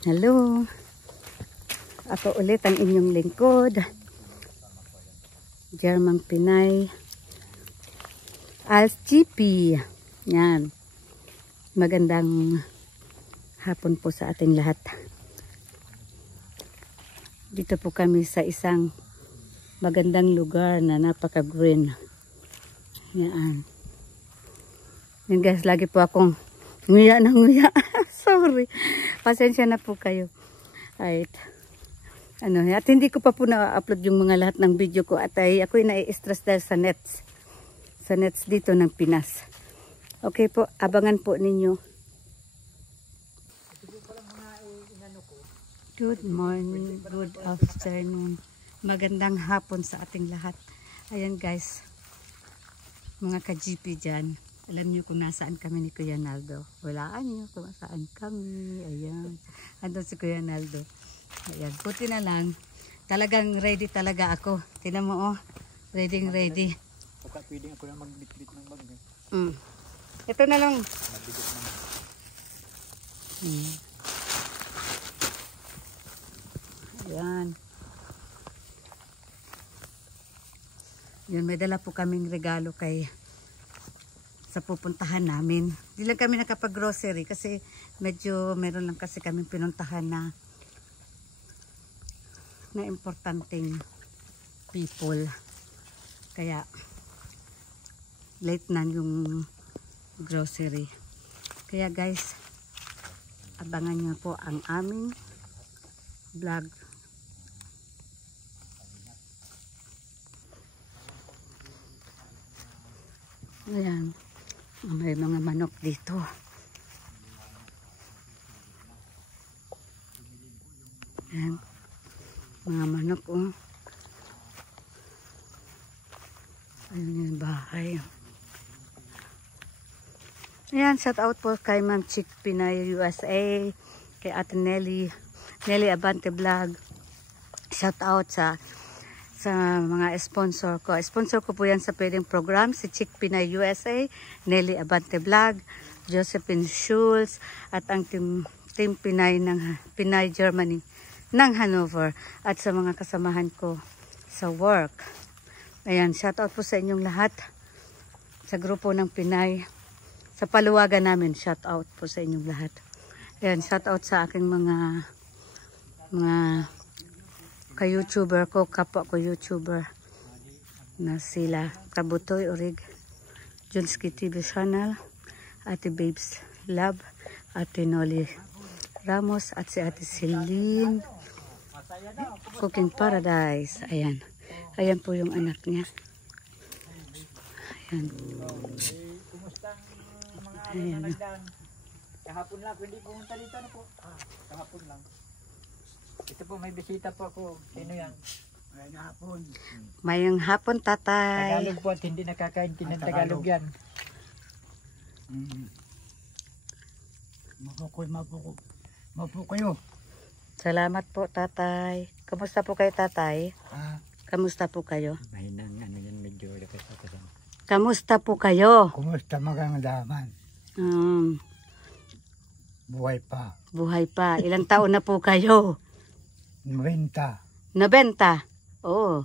Hello. Ako ulit ang inyong lingkod. German Pinay. Als GP. Yan. Magandang hapon po sa ating lahat. Dito po kami sa isang magandang lugar na napaka-green. Yan. Yan guys, lagi po akong nguya na nguya. Sorry. Pasensya na po kayo. Right. At hindi ko pa po na-upload yung mga lahat ng video ko at ako'y nai-stress dahil sa nets. Sa nets dito ng Pinas. Okay po, abangan po ninyo. Good morning, good afternoon. Magandang hapon sa ating lahat. Ayan guys, mga ka-GP dyan. Alam niyo kung nasaan kami ni Kuya Naldo. Walaan niyo kung nasaan kami. Ayan. Andun si Kuya Naldo. Ayan. Puti na lang. Talagang ready talaga ako. Tingnan mo oh. Ready. Baka pwedeng ako na magbitbit ng bag. Ito na lang. Magbitbit ng bag. Ayan. Yun, may dala po kaming regalo sa pupuntahan namin. Hindi lang kami nakapag-grocery kasi medyo meron lang kasi kaming pinuntahan na importanteng people. Kaya late na yung grocery. Kaya guys, abangan nyo po ang aming vlog. Ayan. May mga manok dito. Ayan. Mga manok oh. Ayan yung bahay. Ayan, shout out po kay Ma'am Chick Pinay USA, kay Ate Nelly Abante Vlog. Shout out sa mga sponsor ko. Sponsor ko po yan sa pwedeng program, si Chick Pinay USA, Nelly Abante Vlog, Josephine Schulz, at ang team Pinay ng Pinay Germany ng Hanover, at sa mga kasamahan ko sa work. Ayan, shout out po sa inyong lahat, sa grupo ng Pinay, sa paluwagan namin, shout out po sa inyong lahat. Ayan, shout out sa aking mga ka-YouTuber ko, kapwa ko YouTuber na sila Kabutoy Orig, Junski TV Channel, Ate Babes Love, Ate Noli Ramos, at si Ate Celine Cooking Paradise. Ayan. Ayan po yung anak niya. Ayan. Ayan. Kahapon lang, hindi pumunta dito na po. Kahapon lang. Ito po, may bisita po ako. Sino yan? Mayang hapon. Mayang hapon, tatay. Tagalog po at hindi nakakaintindi ng Tagalog yan. Mapo kayo. Salamat po, tatay. Kamusta po kayo, tatay? Kamusta po kayo? Mahinang yan, medyo lakas-lakas. Kamusta po kayo? Kumusta magandang buhay pa. Buhay pa. Ilang taon na po kayo? 90. 90. Oo.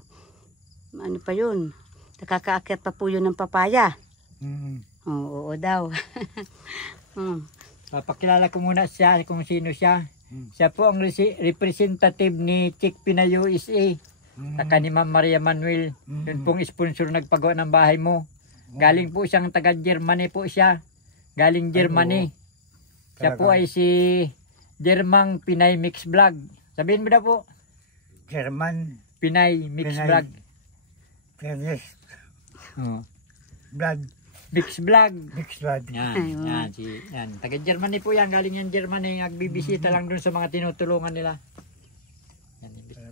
Ano pa yun? Nakakaakyat pa po yun ng papaya. Oo daw. Pakilala ko muna siya kung sino siya. Siya po ang representative ni Chick Pinay USA. Saka ni Ma'am Maria Manuel. Yun pong sponsor nagpagawa ng bahay mo. Galing po siyang taga Germany po siya. Galing Germany. Siya po ay si German Pinay Mix Vlog. Sabihin mo na po. German Pinay Mix Vlog. Pinay Blood. Mix Vlog. Mix Blood. Yan. Taga Germany po yan. Galing yan Germany. Nagbibisita lang dun sa mga tinutulungan nila.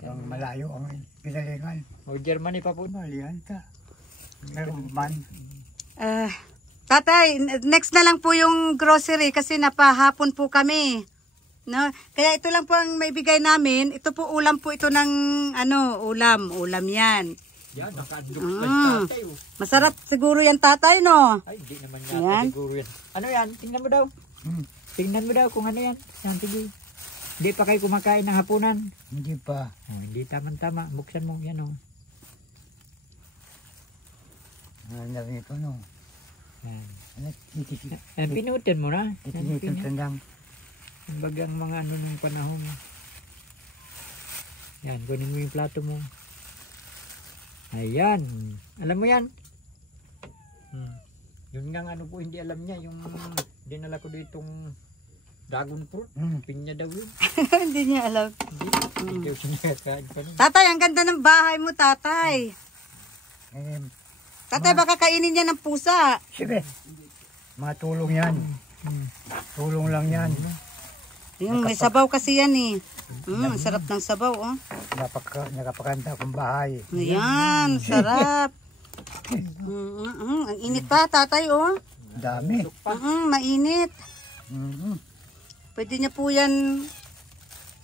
Ang malayo ang pinalingan. O Germany pa po. Malihan ka. Meron man. Tatay, next na lang po yung grocery kasi napahapon po kami. No? Kaya ito lang po ang maibigay namin. Ito po ulam po ito ng ulam yan. Yan, naka-adlok pa yung tatay. Masarap siguro yan, tatay, no? Ay, hindi naman yata siguro yan. Ano yan? Tingnan mo daw. Tingnan mo daw kung ano yan. Yan, sige. Hindi pa kayo kumakain ng hapunan? Hindi pa. Oh, hindi tama-tama. Buksan mo yan, oh. Ang dami ito, no? Yan. Pinutin Pinutin mo na. tandang. Bagang mga ano nung panahon. Yan, kunin mo yung plato mo. Ayan. Alam mo yan? Yun nga ano po hindi alam niya. Yung dinala ko ditong dragon fruit. Pinya daw yun. Hindi niya alam. Hindi daw sinakain pa nun. Tatay, ang ganda ng bahay mo, tatay. Tatay, baka kainin niya ng pusa. Sige. Mga tulong yan. Tulong lang yan. Yung may sabaw kasi yan eh. Sarap ng sabaw, oh. Nakapakanta akong bahay. Ayan, sarap. Ang init pa, tatay, oh. Dami. Mainit. Mhm. Pwede niya po yan.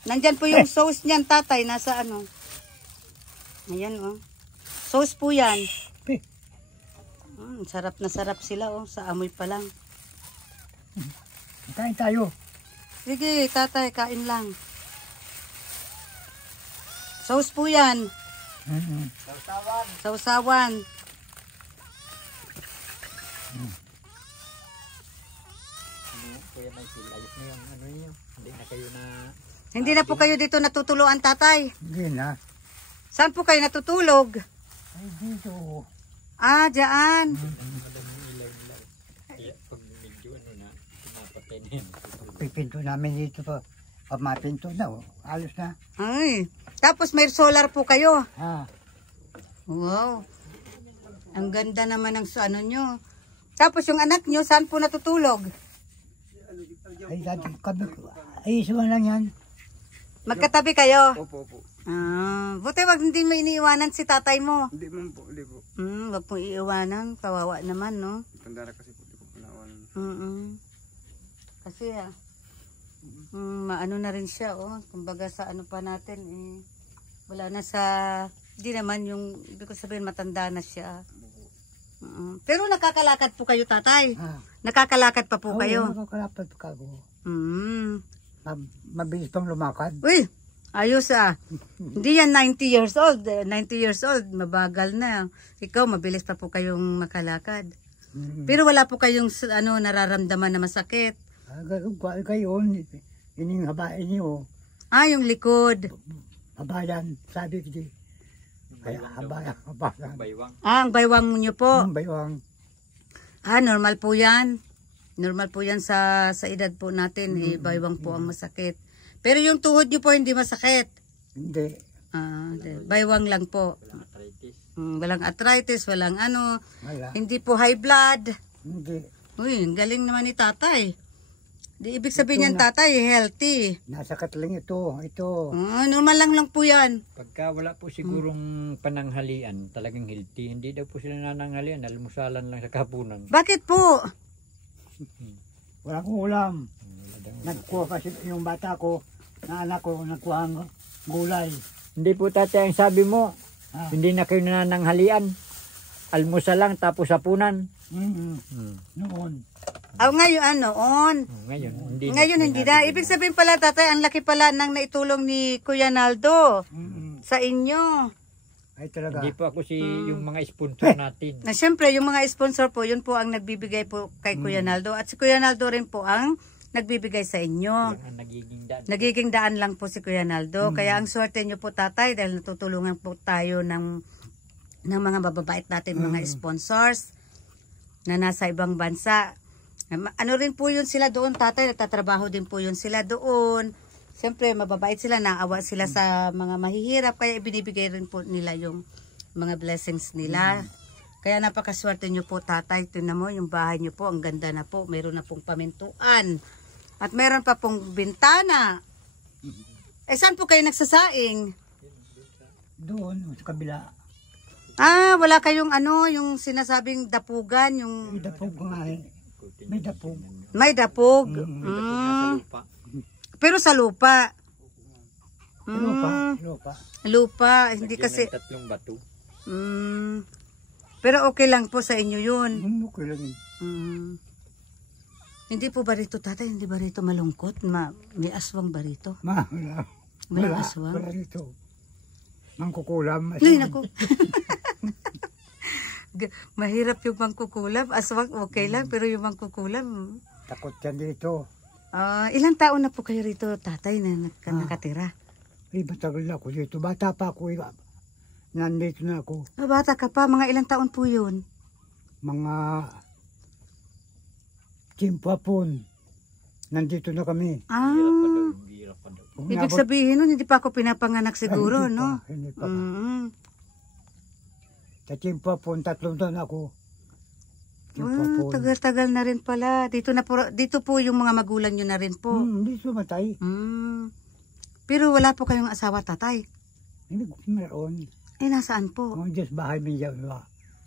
Nandyan po yung sauce niyan, tatay. Nasa ano. Ayan, oh. Sauce po yan. Sarap na sarap sila, oh. Sa amoy pa lang. Kain tayo. Sige, tatay, kain lang. Sauce po yan. Sausawan. Kuya Michael, ayos na yung ano niyo. Hindi na kayo na... Hindi na po kayo dito natutuluan, tatay. Hindi na. Saan po kayo natutulog? Ay, dito. Ah, dyan. Kaya pag medyo ano na, pinapatay na yan. Pipinto namin dito pa. Pag mapinto na, alos na. Ay. Tapos may solar po kayo. Ah, Wow. Ang ganda naman ng ano nyo. Tapos yung anak nyo, saan po natutulog? ay, dati kami. Ay, isa lang yan. Magkatabi kayo? Opo, opo. Buti wag hindi mo iniiwanan si tatay mo. Hindi man po, hindi po. Wag pong iiwanan. Kawawa naman, no? Tanda na kasi po, hindi ko pinawan. Kasi maano na rin siya, oh. Kumbaga sa ano pa natin, eh. Wala na sa, di naman yung, ibig ko sabihin, matanda na siya. Pero nakakalakad po kayo, tatay. Nakakalakad pa po kayo. Nakakalapad ka ako. Mabilis pang lumakad. Uy, ayos ah. Hindi yan 90 years old. 90 years old, mabagal na. Ikaw, mabilis pa po kayong makalakad. Pero wala po kayong ano, nararamdaman na masakit. Kayo, ining habain niyo. Yung likod. Habayan, sabi ko di. Kaya habayan. Baywang. Ang baywang nyo po. Baywang. Normal po yan. Normal po yan sa edad po natin. Baywang po ang masakit. Pero yung tuhod nyo po hindi masakit. Hindi. Baywang lang po. Walang arthritis. Walang arthritis, walang ano. Wala. Hindi po high blood. Hindi. Uy, ang galing naman ni tatay. Di ibig sabihin yan, tatay, healthy. Nasa katling ito. Ito. Normal lang po yan. Pagka wala po sigurong pananghalian, talagang healthy. Hindi daw po sila nananghalian, almusalan lang sa kapunan. Bakit po? Walang ulam. Nagkuha kasi yung bata ko, na anak ko, nagkuha ang gulay. Hindi po tatay ang sabi mo, hindi na kayo nananghalian. Almusal lang tapos hapunan. Noon. Ngayon, noon. Ngayon Hindi na. Ibig sabihin pala, tatay, ang laki pala nang naitulong ni Kuya Naldo sa inyo. Ay talaga. Hindi po ako yung mga sponsor natin. Na siyempre, yung mga sponsor po, yun po ang nagbibigay po kay Kuya Naldo. At si Kuya Naldo rin po ang nagbibigay sa inyo. Yan ang nagiging daan. Nagiging daan lang po si Kuya Naldo. Kaya ang swerte nyo po, tatay, dahil natutulungan po tayo ng mga bababait natin, mga sponsors na nasa ibang bansa. Ano rin po yun sila doon, tatay, nagtatrabaho din po yun sila doon. Siyempre, mababait sila, naawa sila sa mga mahihirap, kaya ibinibigay rin po nila yung mga blessings nila. Kaya napakaswerte nyo po, tatay. Tingnan mo, yung bahay nyo po, ang ganda na po. Meron na pong pamintuan. At meron pa pong bintana. Saan po kayo nagsasaing? Doon, sa kabila. Wala kayong yung sinasabing dapugan, yung... May dapog nga eh. May dapog. May dapog. Pero sa lupa. Lupa. Hindi kasi... May tatlong bato. Pero okay lang po sa inyo yun. Okay lang. Hindi po ba rito, tatay? Hindi ba rito malungkot? May aswang ba rito? Wala. Walang aswang? Wala dito. Mangkukulam. Ay, naku. Mahirap yung mangkukulam. Aswang okay lang, pero yung mangkukulam. Takot yan dito. Ilang taon na po kayo rito, tatay, na nakatira? Ay, matagal na ako dito. Bata pa ako. Nandito na ako. Bata ka pa, mga ilang taon po yun? Mga Timpapon. Nandito na kami. Ibig sabihin nun, hindi pa ako pinapanganak siguro, Ay, no? Hindi pa. Sa Timpapon, 3 taon ako. Timpapon. Tagal-tagal na rin pala. Dito po yung mga magulang nyo na rin po. Hindi sumatay. Pero wala po kayong asawa, tatay? Hindi ko meron. Nasaan po? Just bahay may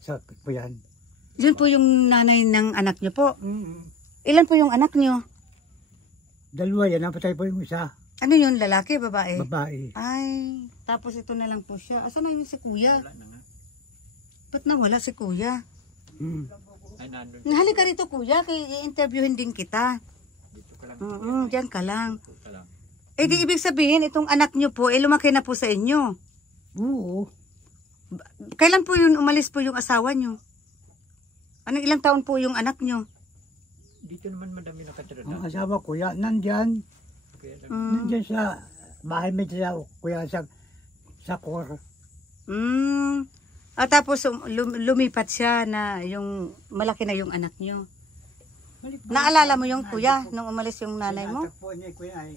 sa kuyan. Yun po yung nanay ng anak nyo po. Ilan po yung anak nyo? 2 yan. Napatay po yung isa. Ano yun, lalaki, babae? Babae. Ay, tapos ito na lang po siya. Asan na yun si kuya? Ba't nawala si kuya? Halika rito, kuya, kaya i-interviewin din kita. Diyan ka lang. Di ibig sabihin, itong anak nyo po, lumaki na po sa inyo. Oo. Kailan po yun umalis po yung asawa nyo? Anong ilang taon po yung anak nyo? Dito naman madami nakatira. Ang asawa kuya, nandyan. Nandyan sa bahay may sa kuya sa core. Tapos lumipat siya na yung malaki na yung anak nyo. Naalala mo yung kuya nung umalis yung nanay mo?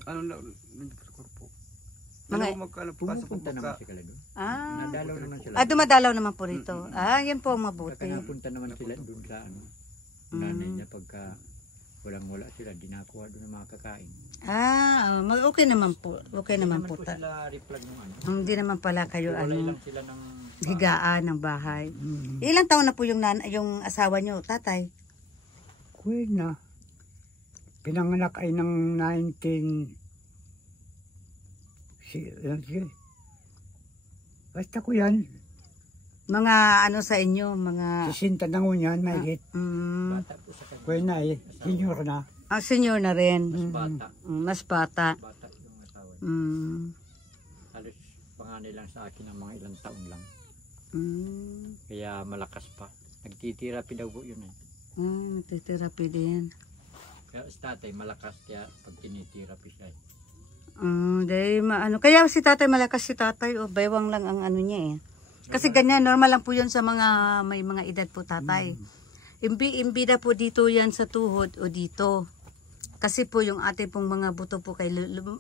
Ano na, hindi po sa korpo. Mga- Ano magkalapasa po Pumunta naman pagka. sila doon. Ah, Nadalaw naman sila. dumadalaw naman po rito. Yan po ang mabuti. Pagka napunta naman sila doon sa nanay niya pagka walang-wala sila, dinakuha doon ng mga kakain. Okay naman po. Okay naman po. Sila replag ng ano. Hindi naman pala kayo Walay lang sila ng higaan ng bahay. Ilang taon na po yung asawa nyo, tatay? Kuya na. Pinanganak ay ng 19... Basta ko yan. Mga ano sa inyo, mga... 60 na ngunyan, mahigit. bata po sa kanya. Kuya na eh. Senior na. Senior na rin. Bata. Mas bata. Bata yung asawa niya. Halos panganay lang sa akin ng mga ilang taon lang. Kaya malakas pa. Nagtitirapi daw po yun eh. Nagtitirapi din. Kaya sa tatay malakas kaya pag tinitirapi siya eh. Kaya si tatay, malakas si tatay, baywang lang ang ano niya eh. Kasi ganyan, normal lang po yun sa mga, may mga edad po tatay. Imbida po dito yan sa tuhod o dito. Kasi po yung ating pong mga buto po kay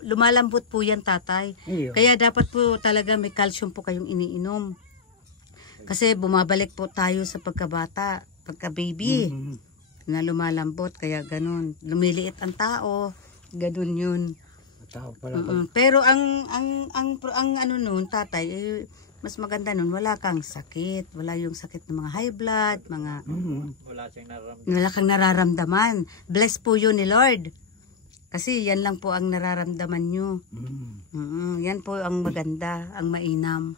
lumalambot po yan tatay. Iyo. Kaya dapat po talaga may calcium po kayong iniinom. Kasi bumabalik po tayo sa pagkabata, pagka-baby na lumalambot. Kaya ganun, lumiliit ang tao, ganun yun. Tao pala. Pero ang ano nun, tatay, mas maganda nun, wala kang sakit. Wala yung sakit ng mga high blood, mga Wala siyang nararamdaman. wala kang nararamdaman. Bless po yun ni Lord. Kasi yan lang po ang nararamdaman nyo. Yan po ang maganda, ang mainam.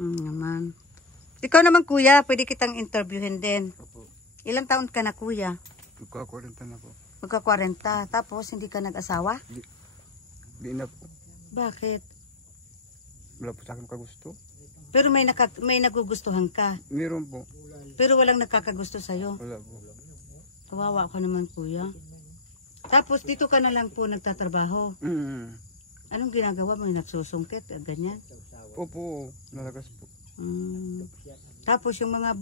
Naman. Ikaw naman kuya, pwede kitang interviewin din. Ilang taon ka na kuya? Magka-40 na po. Magka-40. Tapos hindi ka nag-asawa? Di na po. Bakit? Wala po sa akin kagusto. Pero may nagugustuhan ka. Meron po. Pero walang nakakagusto sa'yo. Wala po. Kawawa ka naman kuya. Tapos dito ka na lang po nagtatrabaho. Anong ginagawa mo? Nagsusungkit? Ganyan? Opo. Nalagas po. Tapos yung mga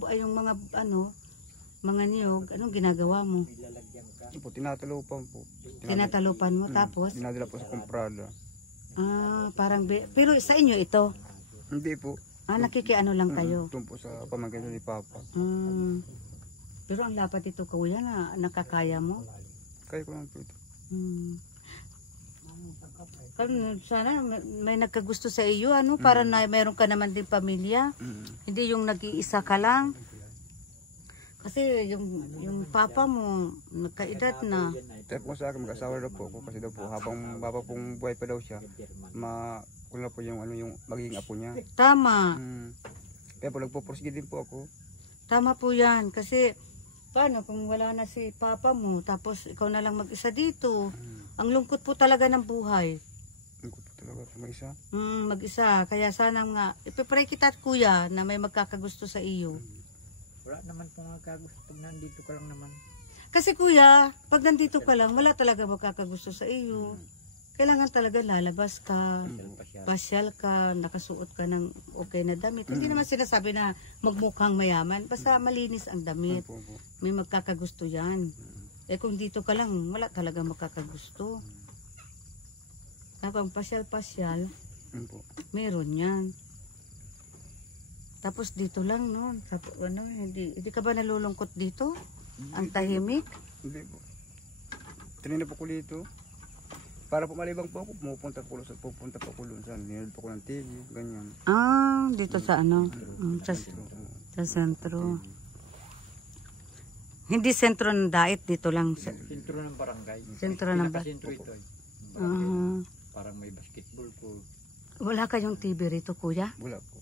niyog, anong ginagawa mo? Po, tinatalupan po. Tinatalupan mo tapos? Dinadala po sa komprada. Pero sa inyo ito? Hindi po. Nakikiano lang kayo? Ito po sa pamangkin ni Papa. Pero ang lapat ito kuya na nakakaya mo? Kaya ko lang po ito. Sana may nagkagusto sa iyo para na meron ka naman din pamilya. Hindi yung nag-iisa ka lang. Kasi yung papa mo nagkaedad na. Kaya po sa akin mag-asawa daw po ako kasi daw po habang baba pong buhay pa daw siya, kung na po yung magiging apo niya. Tama. Kaya po nagpo-prosige din po ako. Tama po yan kasi Paano kung wala na si papa mo, tapos ikaw na lang mag-isa dito? Ang lungkot po talaga ng buhay. Lungkot po talaga sa mag-isa. Mag-isa. Kaya sana nga, ipipray kita kuya na may magkakagusto sa iyo. Wala naman kung magkagusto pag nandito ka lang naman. Kasi kuya, pag nandito ka lang, wala talaga magkakagusto sa iyo. Kailangan talaga lalabas ka, pasyal ka, nakasuot ka ng okay na damit. Hindi naman sinasabi na magmukhang mayaman, basta malinis ang damit. May magkakagusto yan. Kung dito ka lang, wala talaga magkakagusto. Kapag pasyal-pasyal, meron yan. Tapos dito lang, no? Tapos, hindi ka ba nalulungkot dito? Ang tahimik? Hindi po. Tinina po ko dito. Para po malibang po ako, pupunta po ko doon sa nilad po ko ng TV, ganyan. Dito sa ano? Sa sentro. Hindi sentro ng diet, dito lang. Sentro ng barangay. Sentro ng barangay. Sentro ito eh. Parang may basketball court. Wala kayong TV rito, kuya? Wala po.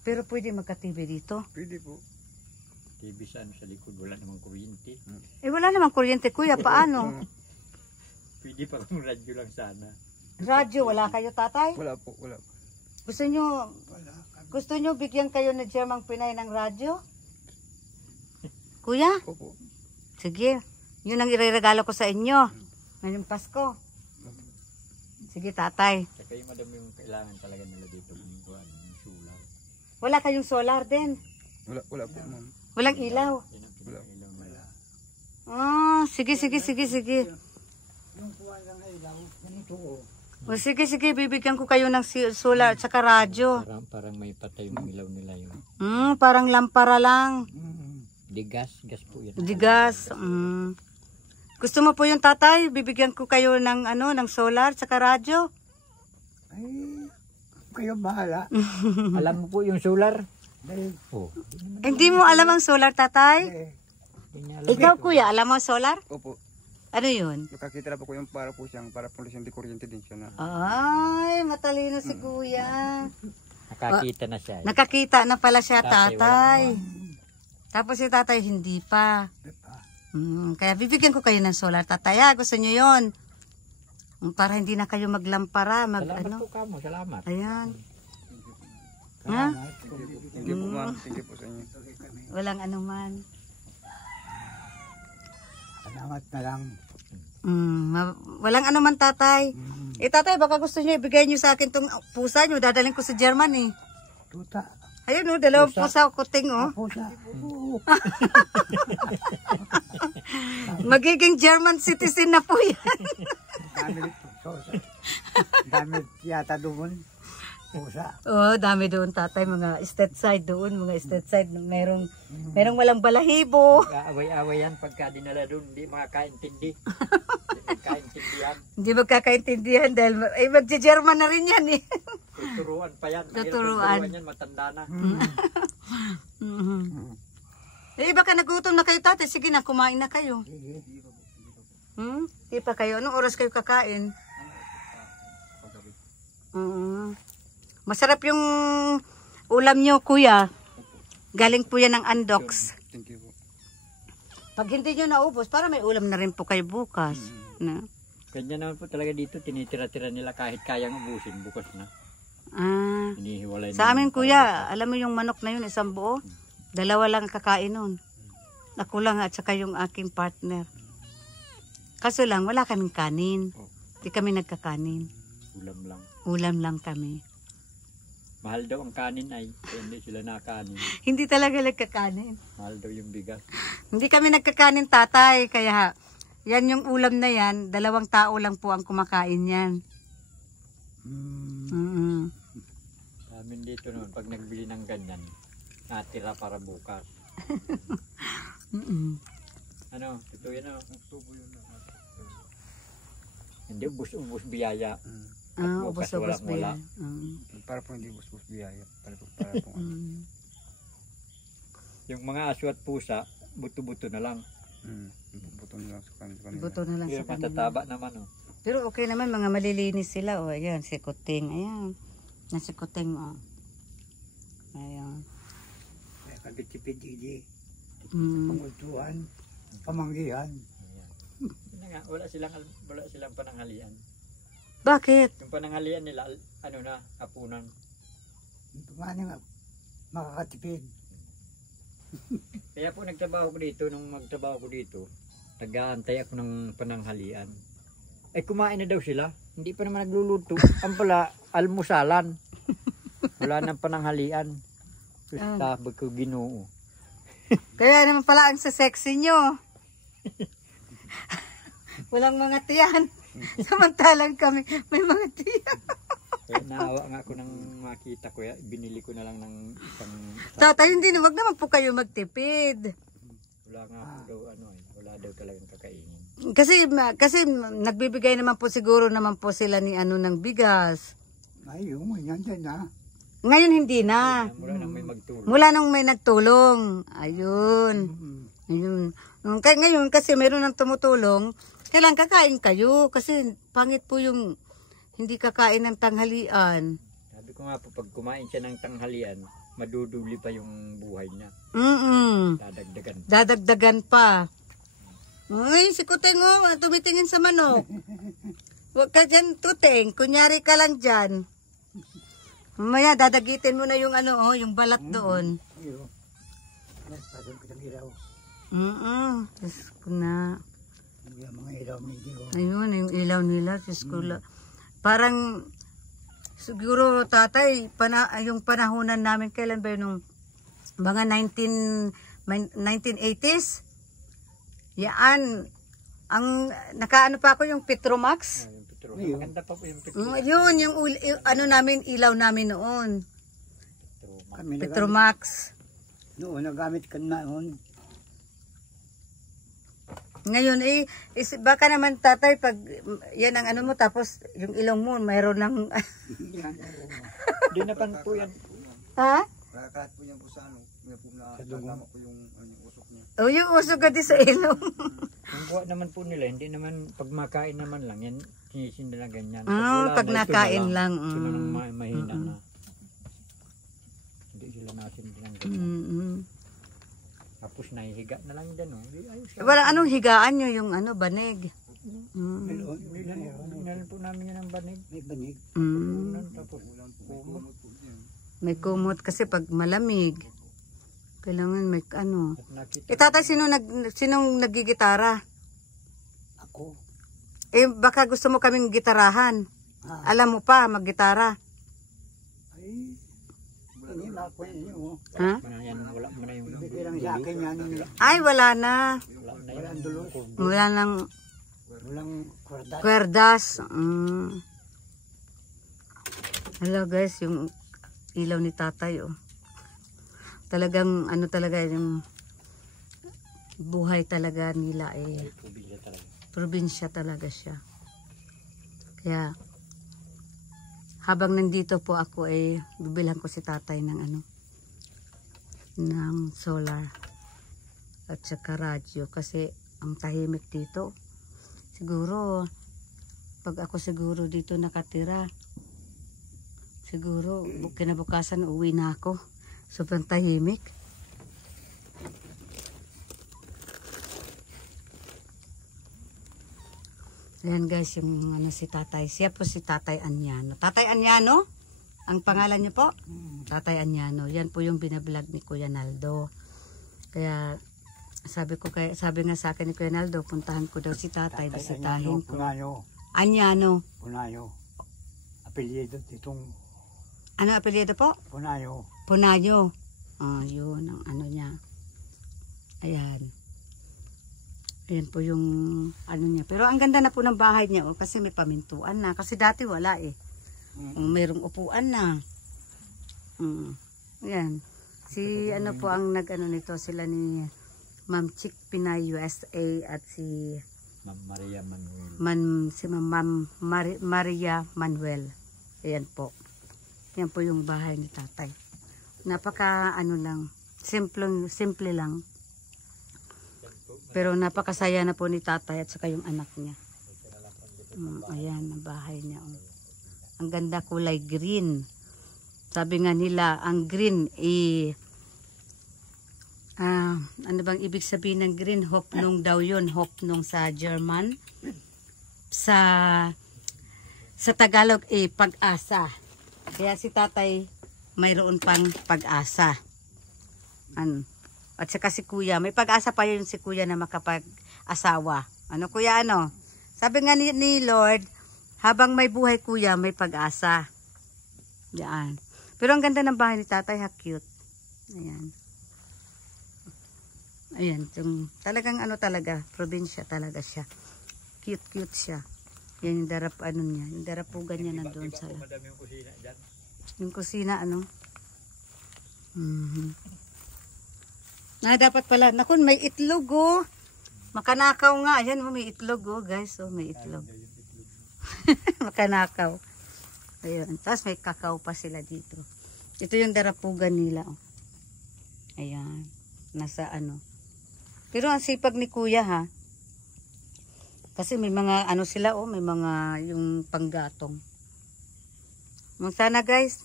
Pero pwede magka-TV dito? Pwede po. TV sa likod, wala namang kuryente. Wala namang kuryente, kuya. Paano? Pwede pa kung radyo lang sana. Radyo, wala kayo, tatay? Wala po, wala po. Gusto nyo bigyan kayo ng Germang Pinay ng radyo? Kuya? Opo. Sige. Yun ang ireregalo ko sa inyo. Ngayong Pasko. Sige, tatay. Saka yung madami yung kailangan talaga nila dito. Yung solar. Wala kayong solar din? Wala po, ma'am. Walang ilaw? Wala. Sige. Yung kuha lang ay ilaw, ganito o. Sige, bibigyan ko kayo ng solar at saka radyo. Parang may patay yung ilaw nila yun. Parang lampara lang. Di gas po yan. Di gas. Gusto mo po yung tatay? Bibigyan ko kayo ng ng solar at saka radyo. Ay, kayo bahala. Alam mo po yung solar? Dahil, Hindi mo alam ang solar, tatay? Ikaw, kuya, alam mo ang solar? Opo. Ano yun? Nakakita na po ko yung para po di kuryente din siya na. Ay, matalino si kuya. Nakakita na siya. Nakakita na pala siya, Tatay, tatay. Tapos si tatay hindi pa. Kaya bibigyan ko kayo ng solar, tatay. Gusto nyo yun? Para hindi na kayo maglampara. Salamat po kamo, salamat. Ayan. Thank you po, ma'am. Thank you po sa inyo. Walang anuman. salamat na lang. Walang anuman, tatay. Tatay, baka gusto nyo ibigay nyo sa akin tong pusa nyo. Dadaling ko sa Germany. Tuta. Ayun, dalawang pusa kuting, Pusa. Magiging German citizen na po yan. Dami yata doon. Pusa. Dami doon, tatay. Mga estate side doon. Mga estate side. Merong walang balahibo. Away-away yan pagka dinala doon. Hindi makakaintindi. Hindi magkakaintindihan dahil magje-German na rin yan eh. Tuturuan pa yan. Tuturuan yan, matanda na. Baka nagutom na kayo, tatay. Sige na, kumain na kayo. Di pa kayo. Anong oras kayo kakain? Masarap yung ulam nyo, kuya. Galing po yan ng Andox. Thank you po. Pag hindi nyo naubos, para may ulam na rin po kayo bukas. Na? Ganyan naman po talaga dito. Tinitira-tira nila kahit kayang ubusin. Bukas na. Inihiwalay Sa amin, kuya, alam mo yung manok na yun, isang buo? 2 lang kakain nun. Ako lang at saka yung aking partner. Kaso lang, wala kaming kanin. Di kami nagkakanin. Ulam lang. Ulam lang kami. Mahal daw ang kanin ay. Hindi sila nakanin. Hindi talaga nagkakanin. Mahal daw yung bigas. Hindi kami nagkakanin, tatay. Kaya yan yung ulam na yan. 2 tao lang po ang kumakain yan. Sa amin dito noon, pag nagbili ng ganyan, natira para bukas. Ano, ito yun o. Hindi, ubus-ubus biyaya. Ubus-ubus wala. Para po hindi ubus biyaya. Para po Yung mga aso at pusa, buto-buto na lang. Buto na lang sa kanila. Buto na lang Pero sa kanila. matataba naman o. Pero okay naman, mga malilinis sila. Ayan, si Kuting. Ayan. Si Kuting, Ayan. Kagit si PDD. pangultuhan, pamanggihan. Yun na nga, wala silang pananghalian. Bakit? Yung pananghalian nila, ano na, hapunan. Paano nga, makakatipid. Kaya po nagtrabaho ko dito, nung magtrabaho ko dito, nag-aantay ako ng pananghalian. Eh kumain na daw sila, hindi pa naman nagluluto. Ang pala, almusalan. Wala nang pananghalian. Sabi ko, Ginoo. Kaya naman pala ang sexy nyo. Walang mga tiyan. Samantalang kami, may mga tiyan. Kaya naawa nga ako nang makita ko, binili ko na lang ng isang... Tatay, hindi na, wag naman po kayo magtipid. Wala nga po daw, wala daw talagang kakainin. Kasi nagbibigay naman po siguro naman po sila ni ng bigas. Ayun, nandyan na. Ngayon hindi na. Mula nang may magtulong. Mula nung may nagtulong. Ayun. Ayun. Kaya ngayon kasi meron nang tumutulong, kailangan kakain kayo kasi pangit po yung hindi kakain ng tanghalian. Sabi ko nga po, pag kumain siya ng tanghalian, maduduli pa yung buhay niya. Dadagdagan. Dadagdagan pa. Ay, si Kuteng tumitingin sa manok. Huwag ka dyan, Tuteng. Kunyari ka lang dyan. Mamaya, dadagitin mo na yung yung balat doon. Ayun. Nagpasok kitang ilaw. Diyos ko na. Yung mga ilaw medyo. Ayun, yung ilaw nila. Diyos ko la. Parang, siguro tatay, yung panahonan namin, kailan ba yun? Nung mga 1980s? Yan. Ang, nakaano pa ako yung Petromax. Yung Petro. Maganda pa po yung Petro. Yun, yung namin, ilaw namin noon. Kami Petromax. noon, nagamit ka na noon. Ngayon baka naman tatay pag yan ang mo tapos yung ilong mo mayroon ng Hindi na pan po yan. ha? Kahit po yan po sa kasama ko yung usok niya. O yung usok ka di sa ilong. Ang buwa naman po nila, hindi naman pag makain naman lang yan, sinisin nila ganyan. Pag nakain lang. Ito na lang mahina na. Hindi sila nasin din ang ganyan. Tapos nahihiga na lang dyan. Wala, anong higaan nyo yung banig? Meron po namin yan ang banig. May banig. Tapos May kumot kasi pag malamig kailangan may tatay, sinong nagigitara? Ako. Baka gusto mo kaming gitarahan. Alam mo pa maggitara. Ay, hindi na ako yun. Ha? Wala mo na yung Bigay lang sa akin yan. Ay, wala na. Walang dulo. Wala nang Walang kwardat. kwerdas. Hello guys, yung ilaw ni tatay talagang talaga yung buhay talaga nila probinsya talaga siya. Kaya habang nandito po ako bibilhan ko si tatay ng ng solar at saka radyo kasi ang tahimik dito. Siguro pag ako siguro dito nakatira, siguro kinabukasan uwi na ako. Sobrang tahimik. Ayan guys, yung si tatay. Siya po si Tatay Anyano. Tatay Anyano? Ang pangalan niyo po? Tatay Anyano. Yan po yung binablog ni Kuya Naldo. Kaya sabi nga sa akin ni Kuya Naldo, puntahan ko daw si tatay, bisitahin ko. Punayo. Anyano. Punayo. Apelyido itong. Ano apelyido po? Punayo. Punayo. Yun ang niya. Ayan. Ayan po yung niya. Pero ang ganda na po ng bahay niya kasi may pamintuan na. Kasi dati wala Mayroong upuan na. Ayan. Si po ang nito sila ni Ma'am Chick Pinay USA at si Ma'am Maria Manuel. Ma'am Maria Manuel. Ayan po. Yan po yung bahay ni tatay. Napaka lang, simple lang. Pero napakasaya na po ni tatay at saka yung anak niya. Ayan ang bahay niya. Ang ganda, kulay green. Sabi nga nila, ang green Ano bang ibig sabihin ng green? Hoffnung daw yun. Hoffnung sa German. Sa Tagalog, pag-asa. Kaya si tatay, mayroon pang pag-asa. At saka si kuya, may pag-asa pa yun si kuya na makapag-asawa. Ano kuya, ano? Sabi nga ni Lord, habang may buhay kuya, may pag-asa. Yan. Pero ang ganda ng bahay ni tatay, ha, cute. Ayan. Ayan, talagang ano talaga, probinsya talaga siya. Cute siya. Yan yung niya. Yung darapugan niya nandun sa... Yung kusina, ano? Dapat pala. Naku, may itlog, oh. Makanakaw nga. Ayan, oh, may itlog, oh, guys. Oh, may itlog. Makanakaw. Ayan. Tapos may kakao pa sila dito. Ito yung darapugan nila, oh. Ayan. Nasa ano. Pero ang sipag ni kuya, ha. Kasi may mga ano sila, oh. May mga yung panggatong. Sana guys,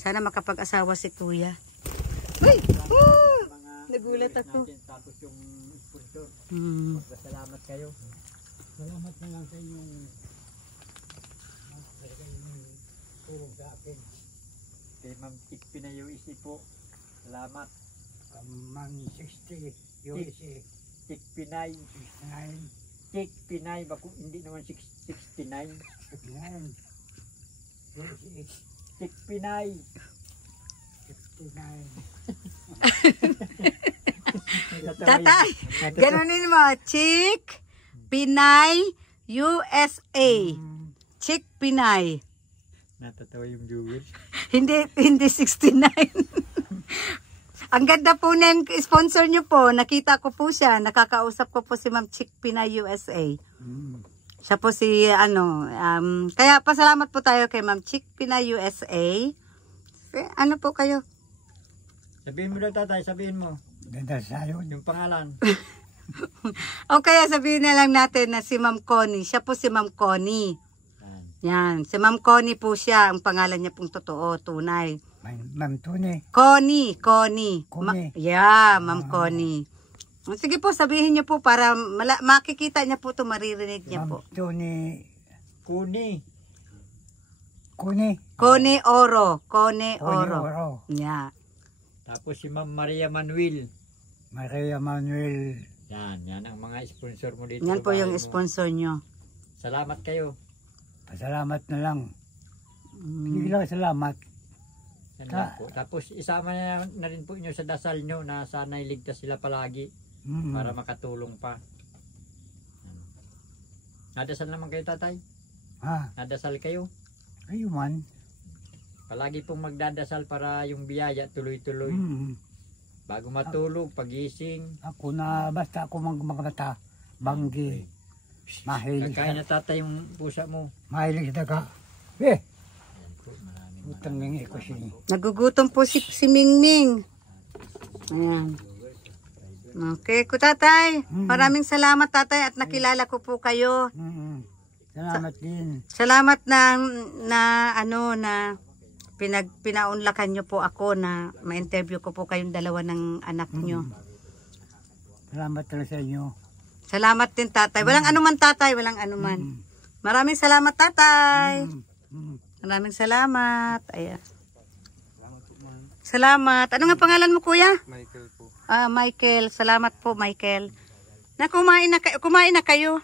sana makapag-asawa si kuya. Uy! Oh! Nagulat ako. Tapos yung sponsor. Salamat kayo. Salamat na lang sa inyong tulong sa akin. Kay Ma'am Chick Pinay USA po. Salamat. Ma'am 60 USA. Chick Pinay. 69. Chick Pinay. Baku, hindi naman 69. 69. USA. Chick Pinay. 69. Tatay, ganunin mo. Chick Pinay USA. Chick Pinay. Natatawa yung viewers. Hindi 69. Ang ganda po ng sponsor nyo po. Nakita ko po siya. Nakakausap ko po si Ma'am Chick Pinay USA. Siya po si kaya pasalamat po tayo kay Ma'am Chick Pinay USA. Ano po kayo? Sabihin mo daw tatay, sabihin mo. Ganda sa'yo. Yung pangalan. O kaya sabihin na lang natin na si Ma'am Connie. Siya po si Ma'am Connie. Yan. Si Ma'am Connie po siya. Ang pangalan niya pong totoo, tunay. Ma'am Tony. Connie. Yeah, Ma'am Connie. Sige po, sabihin niyo po para makikita niya po ito, maririnig niya po. Tony. Kuni. Connie Oro. Yeah. Tapos si Ma'am Maria Manuel. Maria Manuel. Yan ang mga sponsor mo dito. Yan po yung sponsor nyo. Salamat kayo. Pasalamat na lang. Hindi lang salamat. Yan lang po. Tapos isama na rin po inyo sa dasal nyo na sana iligtas sila palagi para makatulong pa. Nadasal naman kayo tatay? Ha? Nadasal kayo? Kayo man. Palagi pong magdadasal para yung biyaya tuloy-tuloy. Bago matulog, pagising. Ako na basta ako magmata. Banggi. Mahilig Kakain na tatay yung pusa mo. Mahilig sa daga. Utang ng ko siya. Nagugutom po si Mingming. Ayan. Okay, ko tatay. Maraming salamat tatay at nakilala ko po kayo. Salamat din. Salamat na pinaunlakan nyo po ako na ma-interview ko po kayong dalawa ng anak nyo. Salamat talaga sa inyo. Salamat din tatay. Walang anuman tatay, walang anuman. Maraming salamat tatay. Maraming salamat. Ayan. Salamat. Ano nga pangalan mo kuya? Michael po. Michael. Salamat po Michael. Kumain na kayo.